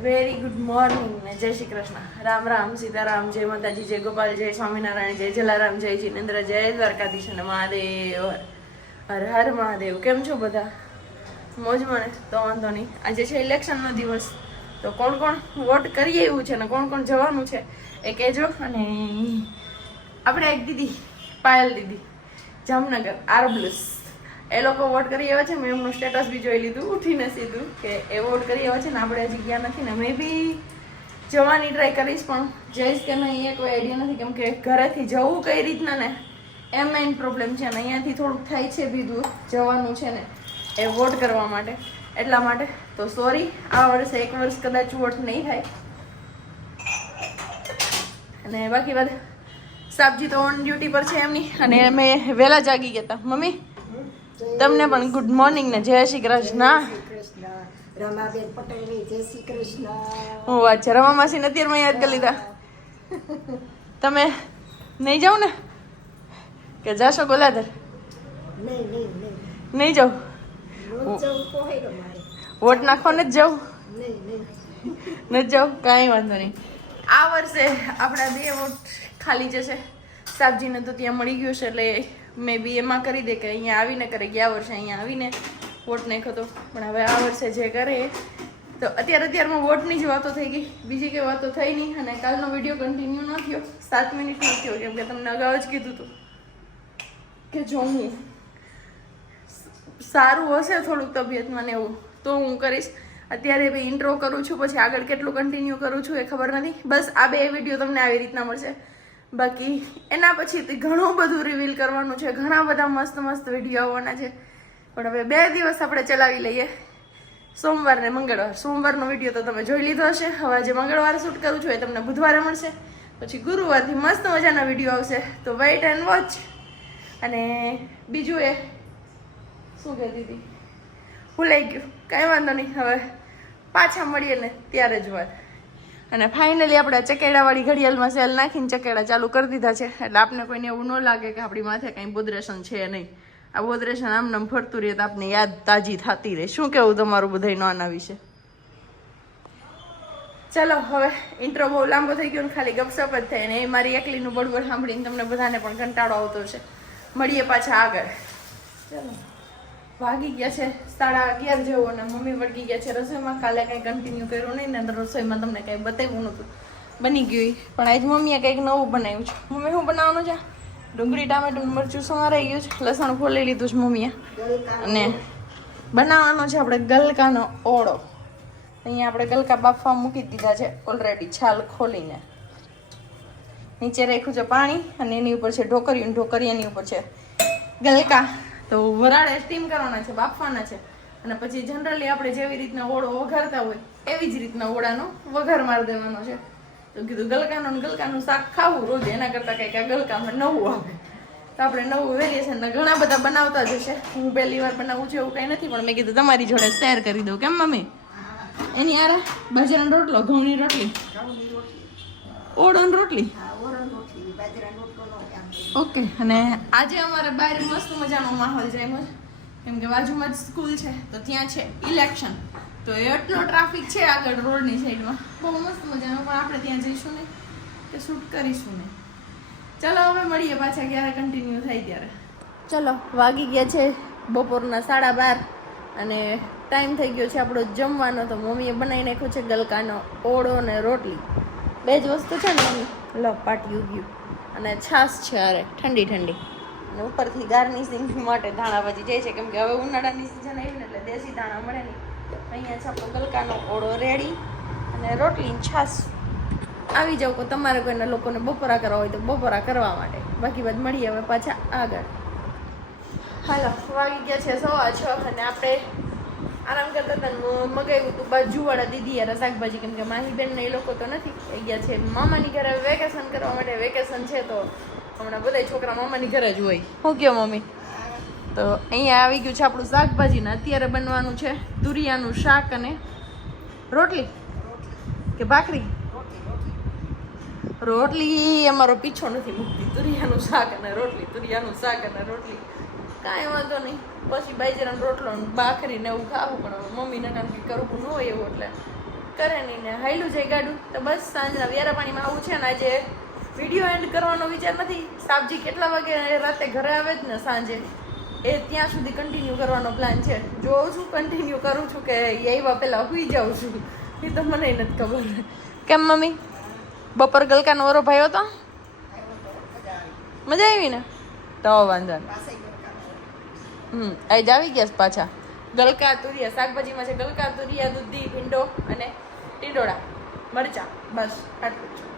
Very good morning ને જય શ્રી કૃષ્ણ. રામ રામ, સીતારામ, જય માતાજી, જય ગોપાલ, જય સ્વામિનારાયણ, જય જલારામ, જય જિનેન્દ્ર, જય દ્વારકાધીશ અને મહાદેવ. હર હર મહાદેવ. કેમ છો બધા? મોજમાં ને? તો વાંધો નહીં. આજે છે ઇલેક્શનનો દિવસ, તો કોણ કોણ વોટ કરીએ એવું છે ને કોણ કોણ જવાનું છે એ કહેજો. અને આપણે એક દીદી પાયલ દીદી જામનગર આરબલુસ એ લોકો વોટ કરી આવ્યા છે. મેં એમનું સ્ટેટસ બી જોઈ લીધું ઉઠીને સીધું કે એ વોટ કરી આવ્યા છે ને આપણે હજી ગયા નથી ને. મેં બી જવાની ટ્રાય કરીશ પણ જઈશ કે નહીં એ કોઈ આઈડિયા નથી, કેમ કે ઘરેથી જવું કઈ રીતના ને એ મેઇન પ્રોબ્લેમ છે. ને અહીંયાથી થોડુંક થાય છે બી દૂર જવાનું છે ને એ વોટ કરવા માટે, એટલા માટે તો સોરી. આ વર્ષે એક વર્ષ કદાચ વોટ નહીં થાય. અને બાકી વાત સાબજી તો ઓન ડ્યુટી પર છે એમની, અને અમે વહેલા જાગી ગયા હતા. મમ્મી તમને પણ ગુડ મોર્નિંગ ને જય શ્રી કૃષ્ણ. રમાબેન પટેલ જય શ્રી કૃષ્ણ. હું વાત છે, રમા માસીને અત્યારમાં યાદ કરી લીધા. તમે નહીં જાઓ ને કે જાશો ગોલાધર? નહીં જાઉં, વોટ નાખવા નથી જાઉં, નથી જાઉં, કાંઈ વાંધો નહીં. આ વર્ષે આપણા 2 વોટ ખાલી જશે. સાબજીને તો ત્યાં મળી ગયું છે એટલે મે બી એમાં કરી દે કે અહીંયા આવીને કરે. ગયા વર્ષે અહીંયા આવીને વોટ નાખ્યો હતો, પણ હવે આ વર્ષે જે કરે તો અત્યારમાં વોટની જ વાતો થઈ ગઈ, બીજી કંઈ વાતો થઈ નહીં. અને કાલનો વિડીયો કન્ટિન્યુ ન થયો, 7 મિનિટ ન થયો, કેમ કે તમને અગાઉ જ કીધું હતું કે જો હું સારું હશે થોડુંક તબિયતમાં ને એવું તો હું કરીશ. અત્યારે બી ઇન્ટ્રો કરું છું, પછી આગળ કેટલું કન્ટિન્યુ કરું છું એ ખબર નથી. બસ આ 2 વિડીયો તમને આવી રીતના મળશે. બાકી એના પછી ઘણું બધું રિવીલ કરવાનું છે, ઘણા બધા મસ્ત મસ્ત વિડીયો આવવાના છે. પણ હવે 2 દિવસ આપણે ચલાવી લઈએ, સોમવાર ને મંગળવાર. સોમવારનો વિડીયો તો તમે જોઈ લીધો હશે. હવે જે મંગળવારે શૂટ કરું છું એ તમને બુધવારે મળશે. પછી ગુરુવારથી મસ્ત મજાના વિડીયો આવશે, તો વેઇટ એન્ડ વોચ. અને બીજું એ શું કહેતી હતી, ભૂલાઈ ગયું, કાંઈ વાંધો નહીં. હવે પાછા મળીએ ને ત્યારે જ વાત. અને ફાઇનલી આપણે ચકેડાવાળી ઘડિયાળમાં સેલ નાખીને ચકેડા ચાલુ કરી દીધા છે, એટલે આપને કોઈને એવું ન લાગે કે આપણી માથે કંઈ બોદરેશન છે નહીં. આ બોદરેશન આમ ફરતું રહે તો આપને યાદ તાજી થતી રહે. શું કેવું તમારું બધાયનું આના વિશે? ચલો હવે ઇન્ટ્રો બહુ લાંબો થઈ ગયો ને ખાલી ગપસપ જ થાય, ને એ મારી એકલીનું બળબડ સાંભળીને તમને બધાને પણ કંટાળો આવતો છે. મળીએ પાછા આગળ. ચલો વાગી ગયા છે 11:30 જેવો, અને મમ્મી વળગી ગયા છે રસોઈમાં. કાલે કંઈ કન્ટિન્યુ કર્યું નહીં ને રસોઈમાં તમને કંઈ બતાવ્યું નહોતું. બની ગયું પણ આજ મમ્મીએ કંઈક નવું બનાવ્યું છે. મમ્મી શું બનાવવાનું છે? ડુંગળી ટામેટું મરચું સમારાઈ ગયું છે, લસણ ફોલી લીધું છે મમ્મીએ. અને બનાવવાનો છે આપણે ગલકાનો ઓળો. અહીંયા આપણે ગલકા બાફવા મૂકી દીધા છે ઓલરેડી, છાલ ખોલીને. નીચે રાખ્યું છે પાણી, અને એની ઉપર છે ઢોકરિયું, ઢોકરિયાની ઉપર છે ગલકા. તો વરાળે સ્ટીમ કરવાના છે, બાફવાના છે. અને પછી જનરલી આપણે જેવી રીતના ઓળો વઘારતા હોય એવી જ રીતના ઓળાનો વઘાર મારી દેવાનો છે. તો કીધું ગલકાનું શાક ખાવું રોજ, એના કરતાં કંઈક આ ગલકામાં નવું આવે તો આપણે નવું વેરિએશન ઘણા બધા બનાવતા જ હશે. હું પહેલી વાર બનાવું છું એવું કંઈ નથી, પણ મેં કીધું તમારી જોડે શેર કરી દઉં. કેમ મમ્મી? એની યાર બાજરાનો રોટલો, ઘઉંની રોટલી, ઓળોની રોટલી. ઓકે. અને આજે અમારે બહાર મસ્ત મજાનો માહોલ જામ્યો છે, કેમ કે બાજુમાં જ સ્કૂલ છે, તો ત્યાં છે ઇલેક્શન. તો એટલો ટ્રાફિક છે આગળ રોડની સાઈડમાં, બહુ મસ્ત મજાનો. પણ આપણે ત્યાં જઈશું નહીં કે શૂટ કરીશું નહીં. ચલો હવે મળીએ પાછા ક્યારે કન્ટિન્યુ થાય ત્યારે. ચલો વાગી ગયા છે બપોરના 12:30, અને ટાઈમ થઈ ગયો છે આપણો જમવાનો. તો મમ્મીએ બનાવી નાખ્યો છે ગલકાનો ઓળો અને રોટલી. 2 જ વસ્તુ છે ને મમ્મી. લો પાટી ઉગ્યું, અને છાશ છે અરે ઠંડી ઠંડી. અને ઉપરથી ગાર્નિશિંગ માટે ધાણા ભાજી જાય છે, કેમ કે હવે ઉનાળાની સિઝન આવી ને એટલે દેશી ધાણા મળે નહીં. અહીંયા છે આપણો ગલકાનો ઓળો રેડી, અને રોટલી છાશ. આવી જાવ કે તમારે કોઈના લોકોને બપોરા કરવા હોય તો બપોરા કરવા માટે. બાકી બાદ મળીએ હવે પાછા આગળ. હાલો વાગી ગયા છે 6:15, અને આપણે આરામ કરતા હતા. મગાવ્યું હતું બાજુવાળા દીદી યાર શાકભાજી, કેમ કે માહી બેન ને એ લોકો તો નથી એ ગયા છે મામાની ઘરે વેકેશન કરવા માટે. વેકેશન છે તો હમણાં બધા છોકરા મામાની ઘરે જ હોય. શું કહો મમ્મી? તો અહીંયા આવી ગયું છે આપણું શાકભાજી, ને અત્યારે બનવાનું છે તુરિયાનું શાક અને રોટલી કે ભાખરી. રોટલી અમારો પીછો નથી મૂકતી. તુરિયાનું શાક અને રોટલી, તુરિયાનું શાક અને રોટલી. કાંઈ વાંધો નહીં, પછી બાજરાનો રોટલો ભાખરી ને એવું ખાવું. પણ હવે મમ્મીને કારણ કે કરવું ન હોય એવું, એટલે કરે નહીં ને હાયલું જાય ગાડું. તો બસ સાંજના વ્યારા પાણીમાં આવું છે ને આજે વિડીયો એન્ડ કરવાનો વિચાર નથી. સાબજી કેટલા વાગે રાતે ઘરે આવે જ ને સાંજે એ ત્યાં સુધી કન્ટિન્યુ કરવાનો પ્લાન છે. જોઉં છું કન્ટિન્યુ કરું છું કે આવ્યા પહેલાં સુઈ જાઉં છું એ તો મને નથી ખબર. કેમ મમ્મી બપોર ગલકાનો ઓરો ભાઈ હતો મજા આવી ને તો વાંધો નહીં. અહીં જ આવી ગયા છે પાછા ગલકા તુરિયા શાકભાજીમાં છે ગલકા તુરિયા દૂધી ભીંડો અને ટીંડોળા મરચા બસ આટલું જ.